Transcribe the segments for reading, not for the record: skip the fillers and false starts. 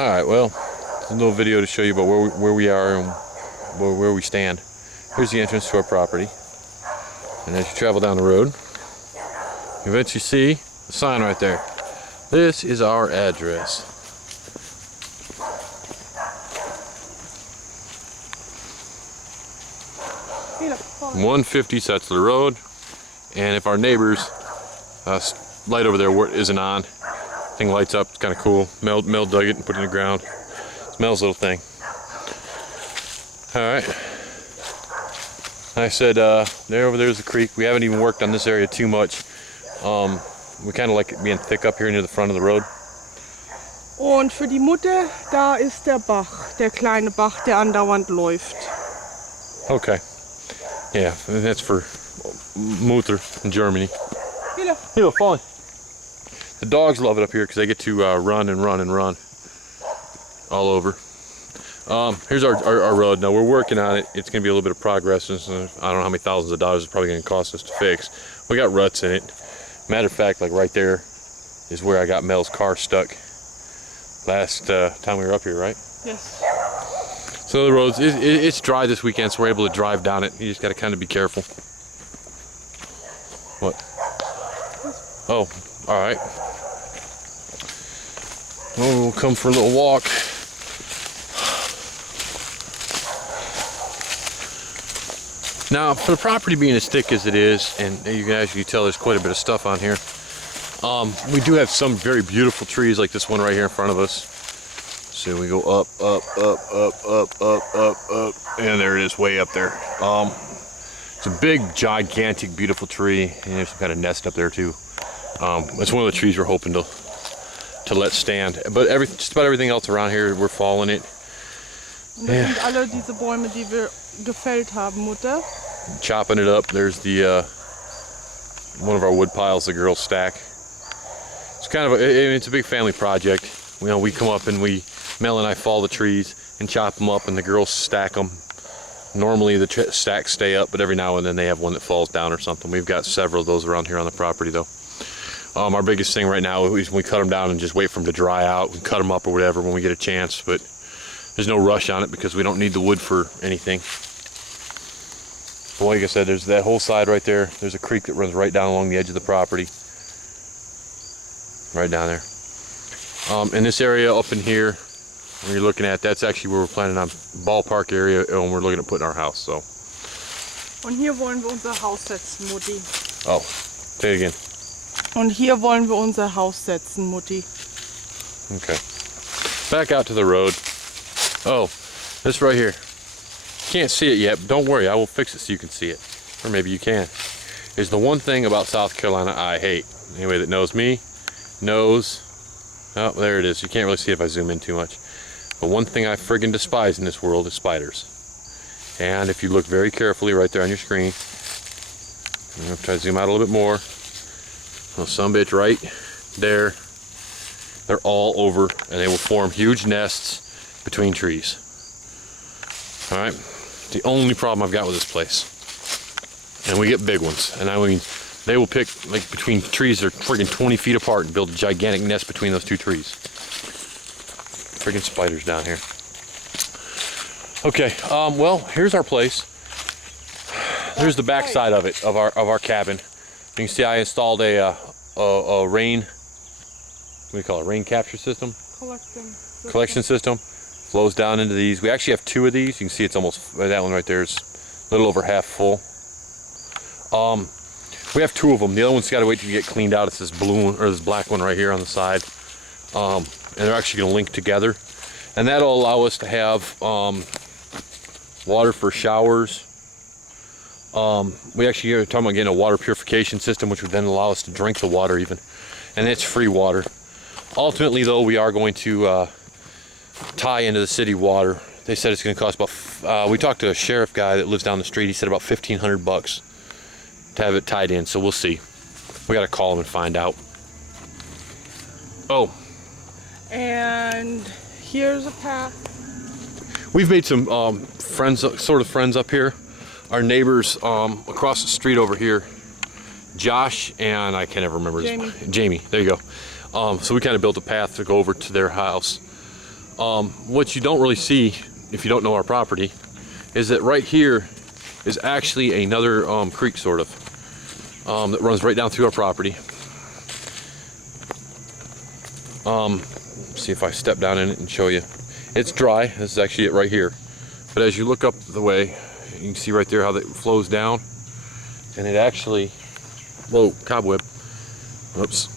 Alright, well, it's a little video to show you about where we are and where we stand. Here's the entrance to our property. And as you travel down the road, you eventually see the sign right there. This is our address. Beautiful. 150 Setzler Road. And if our neighbor's light over there isn't on, thing lights up, it's kind of cool. Mel dug it and put it in the ground. It's Mel's little thing. Alright. I said, there over there's the creek. We haven't even worked on this area too much. We kind of like it being thick up here near the front of the road. Und für die Mutter, da ist der Bach, der kleine Bach, der andauernd läuft. Okay. Yeah, and that's for Mutter in Germany. Here, fun. The dogs love it up here because they get to run and run and run all over. Here's our road. Now we're working on it. It's going to be a little bit of progress. And I don't know how many thousands of dollars it's probably going to cost us to fix. We got ruts in it. Matter of fact, like right there is where I got Mel's car stuck last time we were up here, right? Yes. So the roads, it's dry this weekend, so we're able to drive down it. You just got to kind of be careful. What? Oh, all right. Oh, we'll come for a little walk. Now, for the property being as thick as it is, and you can actually tell there's quite a bit of stuff on here, we do have some very beautiful trees like this one right here in front of us. So we go up, up, up, up, up, up, up, up, and there it is way up there. It's a big, gigantic, beautiful tree, and there's some kind of nest up there too. It's one of the trees we're hoping to let stand. But just about everything else around here, we're falling it. Und das sind alle diese Bäume, die wir gefällt haben, Mutter. Chopping it up. There's the one of our wood piles the girls stack. It's kind of it's a big family project. You know, we come up and Mel and I fall the trees and chop them up, and the girls stack them. Normally the stacks stay up, but every now and then they have one that falls down or something. We've got several of those around here on the property though. Our biggest thing right now is we cut them down and just wait for them to dry out. We cut them up or whatever when we get a chance, but there's no rush on it because we don't need the wood for anything. But like I said, there's that whole side right there. There's a creek that runs right down along the edge of the property. Right down there. In this area up in here, when you're looking at, that's actually where we're planning on ballpark area, and we're looking at putting our house. So. Und hier wollen wir unser Haus setzen, Mutti. Oh, say it again. Und hier wollen wir unser Haus setzen, Mutti. Okay. Back out to the road. Oh, this right here. Can't see it yet, but don't worry, I will fix it so you can see it. Or maybe you can. Is the one thing about South Carolina I hate. Anybody that knows me knows. Oh, there it is. You can't really see it if I zoom in too much. But one thing I friggin' despise in this world is spiders. And if you look very carefully right there on your screen, I'm going to try to zoom out a little bit more. Well, some bitch right there. They're all over, and they will form huge nests between trees. Alright, the only problem I've got with this place. And we get big ones. And I mean, they will pick like between trees that are friggin' 20 feet apart and build a gigantic nest between those two trees. Friggin' spiders down here. Okay, well, here's our place. Here's the back side of it, of our cabin. You can see I installed a rain, what do you call it, rain capture system? Collection system. Flows down into these. We actually have two of these. You can see it's almost, that one right there is a little over half full. We have two of them. The other one's got to wait till you get cleaned out. It's this blue one, or this black one right here on the side. And they're actually going to link together. And that'll allow us to have water for showers. We actually are talking about getting a water purification system, which would then allow us to drink the water even. And it's free water. Ultimately though, we are going to tie into the city water. They said it's going to cost about, we talked to a sheriff guy that lives down the street. He said about $1,500 to have it tied in. So we'll see. We got to call him and find out. Oh. And here's a path. We've made some friends, sort of friends up here. Our neighbors across the street over here, Josh and I can't ever remember his name. Jamie, there you go. So we kind of built a path to go over to their house. What you don't really see if you don't know our property is that right here is actually another creek, sort of, that runs right down through our property. See if I step down in it and show you. It's dry. This is actually it right here. But as you look up the way, you can see right there how that flows down, and it actually, whoa, cobweb, oops,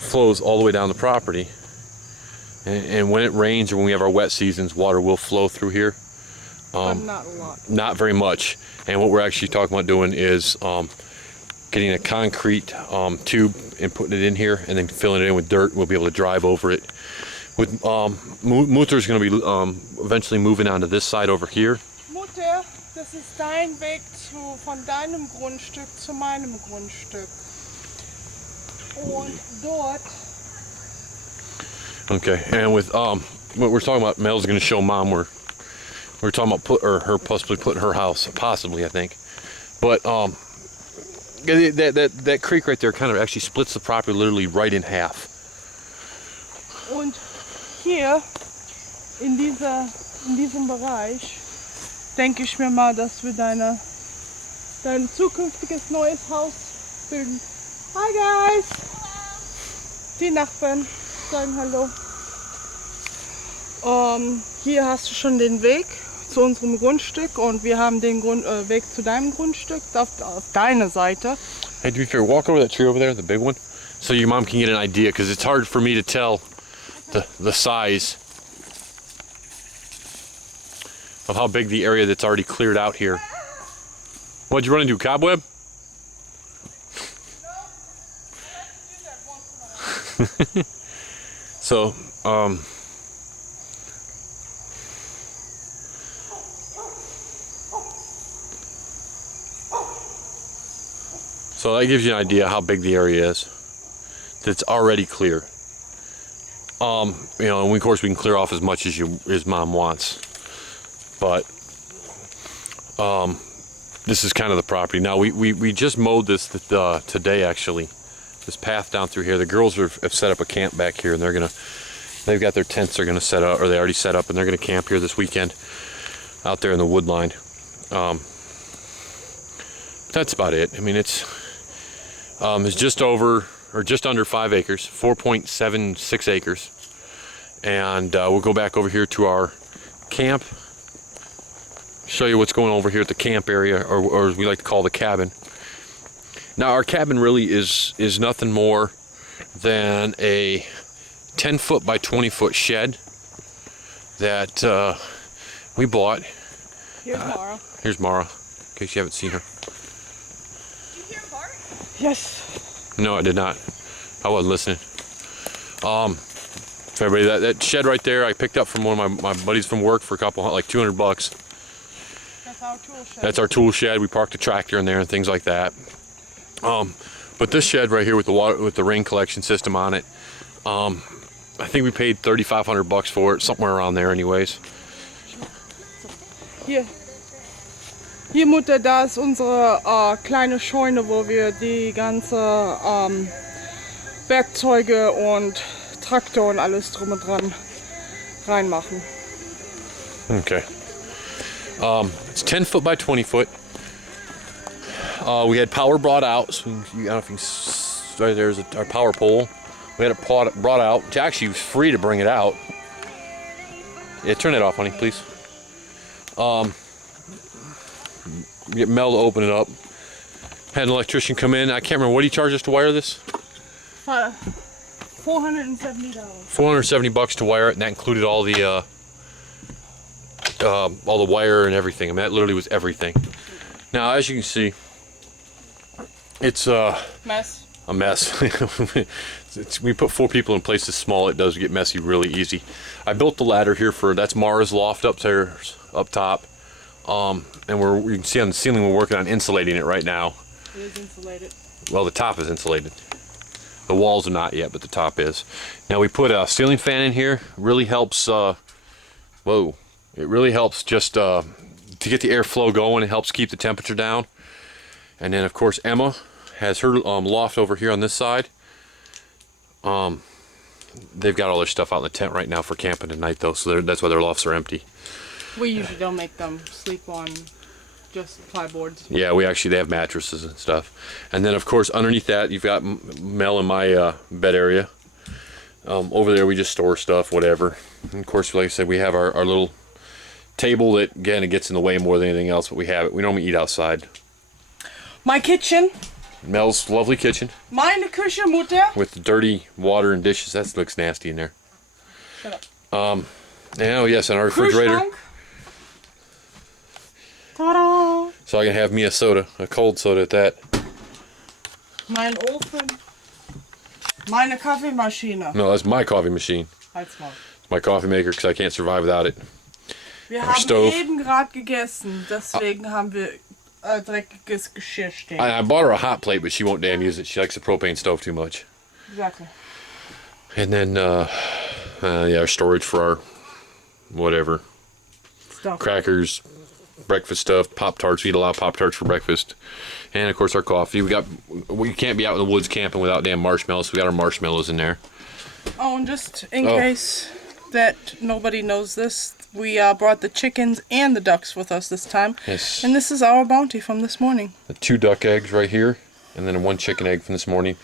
flows all the way down the property. And when it rains or when we have our wet seasons, water will flow through here. But not a lot. Not very much. And what we're actually talking about doing is getting a concrete tube and putting it in here, and then filling it in with dirt. We'll be able to drive over it. With Mutter's going to be eventually moving onto this side over here. Mutter, das ist dein Weg von deinem Grundstück zu meinem Grundstück. Und dort. Okay, and with what we're talking about, Mel's going to show Mom where we're talking about her possibly putting her house, possibly, I think. But that creek right there kind of actually splits the property literally right in half. Und hier in diesem Bereich denke ich mir mal, dass wir dein zukünftiges neues Haus bilden. Hi guys! Die Nachbarn sagen Hallo. Hier hast du schon den Weg zu unserem Grundstück und wir haben den Weg zu deinem Grundstück auf deiner Seite. Hey, do you care, walk over that tree over there, the big one, so your mom can get an idea, because it's hard for me to tell the size of how big the area that's already cleared out here. What'd you run into, cobweb? So, so that gives you an idea how big the area is that's already clear. You know, and of course we can clear off as much as Mom wants, but this is kind of the property. Now we just mowed this today, actually. This path down through here. The girls have set up a camp back here, and they've got their tents they're gonna set up, or they already set up, and they're gonna camp here this weekend out there in the wood line. That's about it. I mean, it's just over or just under 5 acres, 4.76 acres, and we'll go back over here to our camp, show you what's going on over here at the camp area, or as we like to call the cabin. Now our cabin really is nothing more than a 10-foot by 20-foot shed that we bought. Here's Mara. Here's Mara, in case you haven't seen her. Did you hear Bart? Yes. No, I did not. I wasn't listening. For everybody, that shed right there, I picked up from one of my buddies from work for a couple, like $200. That's our tool shed. That's our tool shed. We parked a tractor in there and things like that. But this shed right here with the rain collection system on it, I think we paid $3,500 for it, somewhere around there, anyways. Hier Mutter, da ist unsere kleine Scheune, wo wir die ganze Werkzeuge und Traktor und alles drum und dran reinmachen. Okay. It's 10 foot by 20 foot. We had power brought out, so I don't know if you can, right there's our power pole. We had it brought out. Jack, she was free to bring it out. Yeah, turn it off, honey, please. Get Mel to open it up. Had an electrician come in. I can't remember, what did he charge us to wire this? $470. $470 to wire it, and that included all the wire and everything. I mean, that literally was everything. Now, as you can see, it's a mess. We put 4 people in place this small. It does get messy really easy. I built the ladder here that's Mara's loft upstairs, up top. And you can see on the ceiling we're working on insulating it right now. It is insulated. Well, the top is insulated. The walls are not yet, but the top is. Now we put a ceiling fan in here. Really helps. Whoa! It really helps just to get the airflow going. It helps keep the temperature down. And then of course Emma has her loft over here on this side. they've got all their stuff out in the tent right now for camping tonight, though, so that's why their lofts are empty. We usually don't make them sleep on just plyboards. Yeah, they have mattresses and stuff. And then, of course, underneath that, you've got Mel and my bed area. Over there, we just store stuff, whatever. And of course, like I said, we have our little table that, again, it gets in the way more than anything else, but we have it. We normally eat outside. My kitchen. Mel's lovely kitchen. Meine Küche, Mutter. With the dirty water and dishes. That looks nasty in there. Shut up. And, oh, yes, and our refrigerator. Kühlschrank. Ta-da! So I can have me a soda, a cold soda at that. Mein Ofen. Meine Kaffeemaschine. No, that's my coffee machine. Halt's Maul. It's my coffee maker because I can't survive without it. Wir haben stove. eben gerade gegessen, deswegen haben wir dreckiges Geschirr stehen. I bought her a hot plate, but she won't damn use it. She likes the propane stove too much. Exactly. And then, yeah, our storage for our whatever. Stuff. Crackers, breakfast stuff, Pop-Tarts. We eat a lot of Pop-Tarts for breakfast. And, of course, our coffee. We can't be out in the woods camping without damn marshmallows, so we got our marshmallows in there. Oh, and just in case that nobody knows this, we brought the chickens and the ducks with us this time. Yes. And this is our bounty from this morning. The 2 duck eggs right here, and then 1 chicken egg from this morning.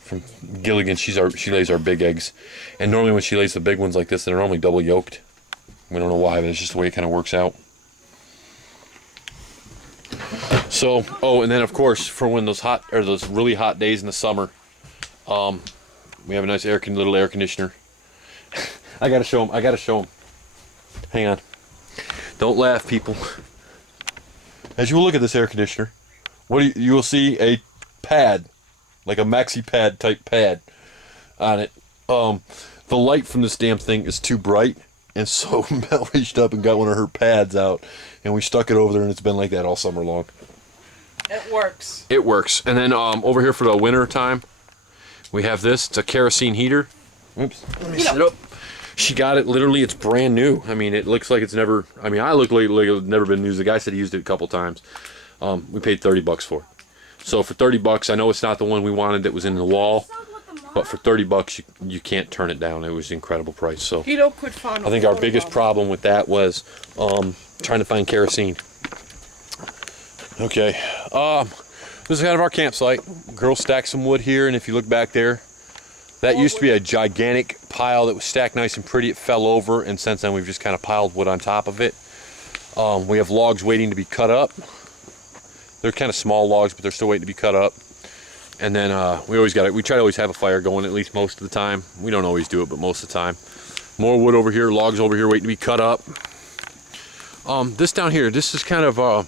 From Gilligan, she lays our big eggs. And normally when she lays the big ones like this, they're normally double yolked. We don't know why, but it's just the way it kind of works out. So, oh, and then of course, for when those really hot days in the summer, we have a nice little air conditioner. I gotta show them. Hang on. Don't laugh, people. As you look at this air conditioner, you will see a pad, like a maxi pad type pad on it. The light from this damn thing is too bright, and so Mel reached up and got one of her pads out, and we stuck it over there, and it's been like that all summer long. It works. It works. And then over here for the winter time, we have this. It's a kerosene heater. Oops. Let me set it up. She got it. Literally, it's brand new. I mean, it looks like it's never. I mean, I look like it's never been used. The guy said he used it a couple times. We paid $30 for it. So for $30, I know it's not the one we wanted that was in the wall, but for $30, you can't turn it down. It was an incredible price. So I think our biggest problem with that was trying to find kerosene. Okay, this is kind of our campsite. Girls stacked some wood here, and if you look back there, that used to be a gigantic pile that was stacked nice and pretty. It fell over, and since then we've just kind of piled wood on top of it. We have logs waiting to be cut up. They're kind of small logs, but they're still waiting to be cut up. And then we try to always have a fire going at least most of the time. We don't always do it, but most of the time. More wood over here, logs over here waiting to be cut up. This down here, this is kind of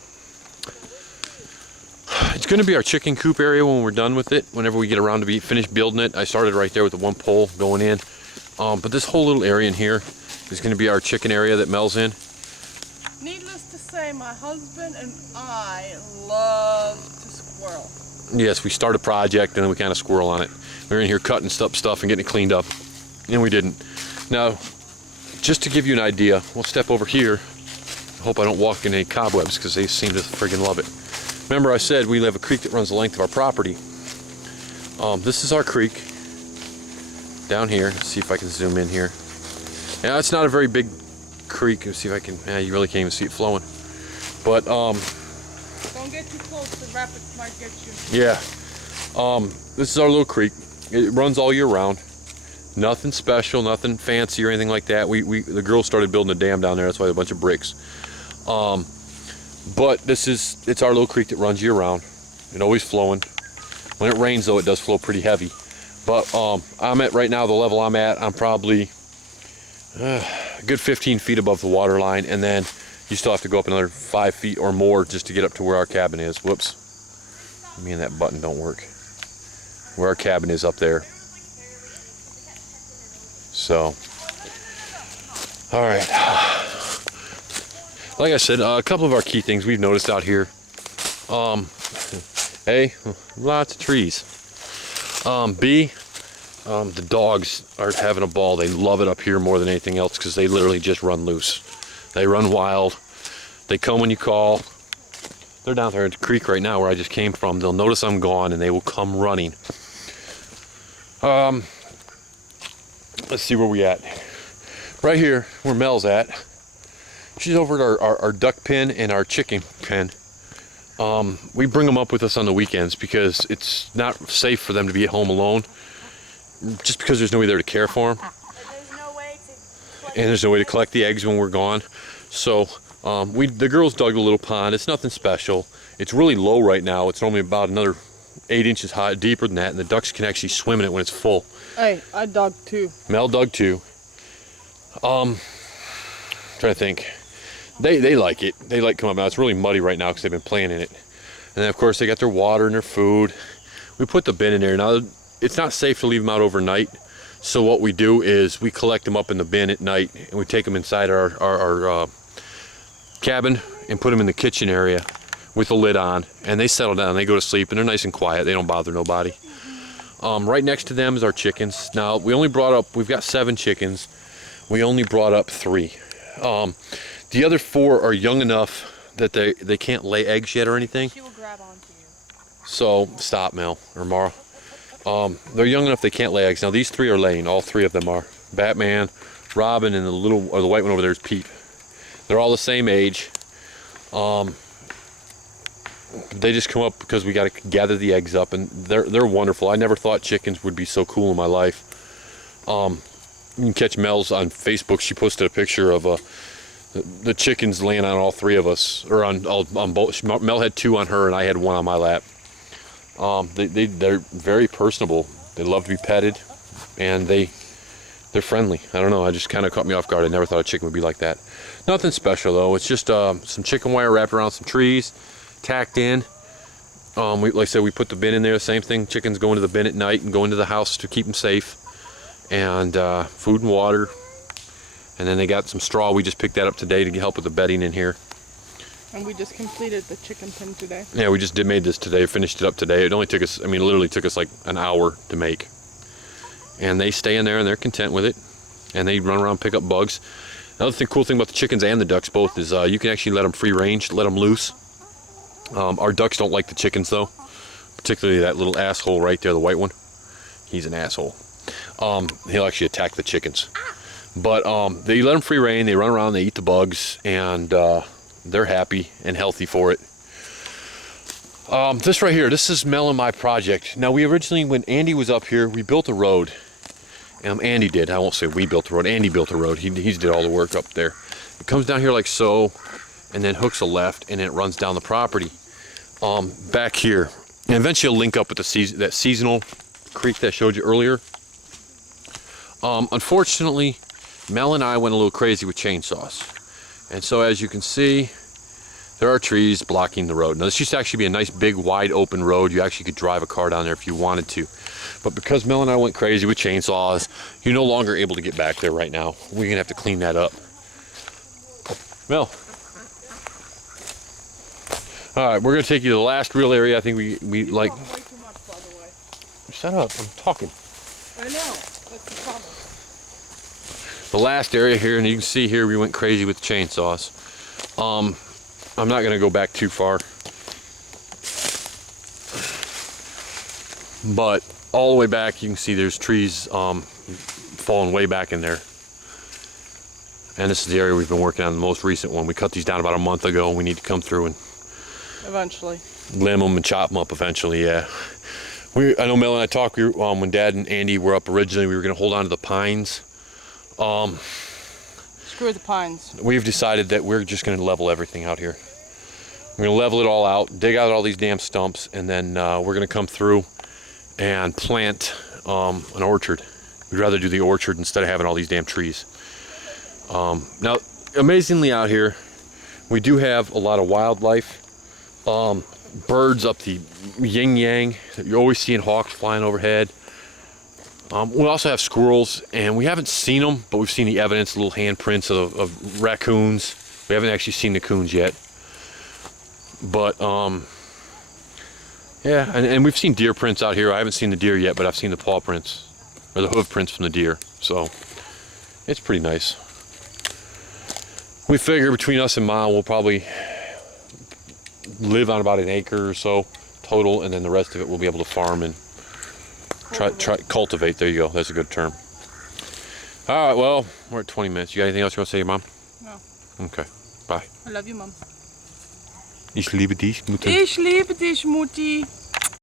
it's going to be our chicken coop area when we're done with it. Whenever we get around to finish building it. I started right there with the 1 pole going in. But this whole little area in here is going to be our chicken area that Mel's in. Needless to say, my husband and I love to squirrel. Yes, we start a project and then we kind of squirrel on it. We're in here cutting stuff and getting it cleaned up. And we didn't. Now, just to give you an idea, we'll step over here. I hope I don't walk in any cobwebs because they seem to friggin' love it. Remember I said we have a creek that runs the length of our property. This is our creek down here. Let's see if I can zoom in here. Yeah, it's not a very big creek. Let's see if I can, you really can't even see it flowing. But, don't get too close, the rapids might get you. Yeah. This is our little creek. It runs all year round. Nothing special, nothing fancy or anything like that. The girls started building a dam down there. That's why a bunch of bricks. But it's our little creek that runs year round. It's always flowing. When it rains though, it does flow pretty heavy. But I'm at right now, the level I'm at, I'm probably a good 15 feet above the water line, and then you still have to go up another 5 feet or more just to get up to where our cabin is. Whoops. Me and that button don't work. Where our cabin is up there. So, all right. Like I said, a couple of our key things we've noticed out here. A, lots of trees. B, the dogs are having a ball. They love it up here more than anything else because they literally just run loose. They run wild. They come when you call. They're down there at the creek right now where I just came from. They'll notice I'm gone and they will come running. let's see where we at. Right here, where Mel's at. She's over at our duck pen and our chicken pen. We bring them up with us on the weekends because it's not safe for them to be at home alone. Just because there's nobody there to care for them. And there's no way to collect the eggs when we're gone. So the girls dug a little pond. It's nothing special. It's really low right now. It's only about another 8 inches high, deeper than that, and the ducks can actually swim in it when it's full. Hey, I dug too. Mel dug too. Trying to think. They like it. They like coming up now. It's really muddy right now because they've been playing in it. And then of course they got their water and their food. We put the bin in there. Now it's not safe to leave them out overnight. So what we do is we collect them up in the bin at night and we take them inside our cabin and put them in the kitchen area with the lid on, and they settle down. They go to sleep and they're nice and quiet. They don't bother nobody. Right next to them is our chickens. Now we've got 7 chickens. We only brought up 3. The other 4 are young enough that they can't lay eggs yet or anything. She will grab onto you. So stop, Mel or Mara. They're young enough they can't lay eggs. Now these 3 are laying. All 3 of them are. Batman, Robin, and the white one over there is Pete. They're all the same age. They just come up because we got to gather the eggs up, and they're wonderful. I never thought chickens would be so cool in my life. You can catch Mel's on Facebook. She posted a picture of the chickens laying on all 3 of us, or on both. Mel had 2 on her, and I had 1 on my lap. They're very personable. They love to be petted, and they're friendly. I don't know. I just kind of caught me off guard. I never thought a chicken would be like that. Nothing special though. It's just some chicken wire wrapped around some trees, tacked in. Like I said, we put the bin in there. Same thing. Chickens go into the bin at night and go into the house to keep them safe. And food and water. And then they got some straw. We just picked that up today to help with the bedding in here. And we just completed the chicken pen today. Yeah, we just made this today. Finished it up today. It only took us, literally took us like an hour to make. And they stay in there and they're content with it. And they run around and pick up bugs. Another cool thing about the chickens and the ducks both is you can actually let them free range, let them loose. Our ducks don't like the chickens though, particularly that little asshole right there, the white one. He's an asshole. He'll actually attack the chickens. But they let them free reign, they run around, they eat the bugs, and they're happy and healthy for it. This right here, this is Mel and my project. Now we originally, when Andy was up here, we built a road. Andy did. I won't say we built the road. Andy built the road. He did all the work up there. It comes down here like so, and then hooks a left, and then it runs down the property. Back here, and eventually it'll link up with that seasonal creek that I showed you earlier. Unfortunately, Mel and I went a little crazy with chainsaws, and so as you can see, there are trees blocking the road. Now this used to actually be a nice big wide open road. You actually could drive a car down there if you wanted to. But because Mel and I went crazy with chainsaws, you're no longer able to get back there right now. We're gonna have to clean that up. Mel. All right, we're gonna take you to the last real area. I think we like. Way too much, by the way. Shut up! I'm talking. I know. That's the problem. The last area here, and you can see here we went crazy with chainsaws. I'm not gonna go back too far, but all the way back you can see there's trees falling way back in there. And this is the area we've been working on, the most recent one. We cut these down about a month ago, and we need to come through and Eventually. limb them and chop them up eventually, yeah. I know Mel and I talked, when Dad and Andy were up originally, we were gonna hold on to the pines. Screw the pines. We've decided that we're just gonna level everything out here. We're gonna level it all out, dig out all these damn stumps, and then we're gonna come through and plant an orchard. We'd rather do the orchard instead of having all these damn trees. Now, amazingly out here, we do have a lot of wildlife. Birds up the yin-yang. You're always seeing hawks flying overhead. We also have squirrels, and we haven't seen them, but we've seen the evidence, little handprints of raccoons. We haven't actually seen the coons yet. But, yeah, and we've seen deer prints out here. I haven't seen the deer yet, but I've seen the paw prints, or the hoof prints from the deer. So, it's pretty nice. We figure between us and Mom, we'll probably live on about an acre or so total, and then the rest of it we'll be able to farm and try cultivate. There you go. That's a good term. All right, well, we're at 20 minutes. You got anything else you want to say to your mom? No. Okay, bye. I love you, Mom. Ich liebe dich, Mutter. Ich liebe dich, Mutti.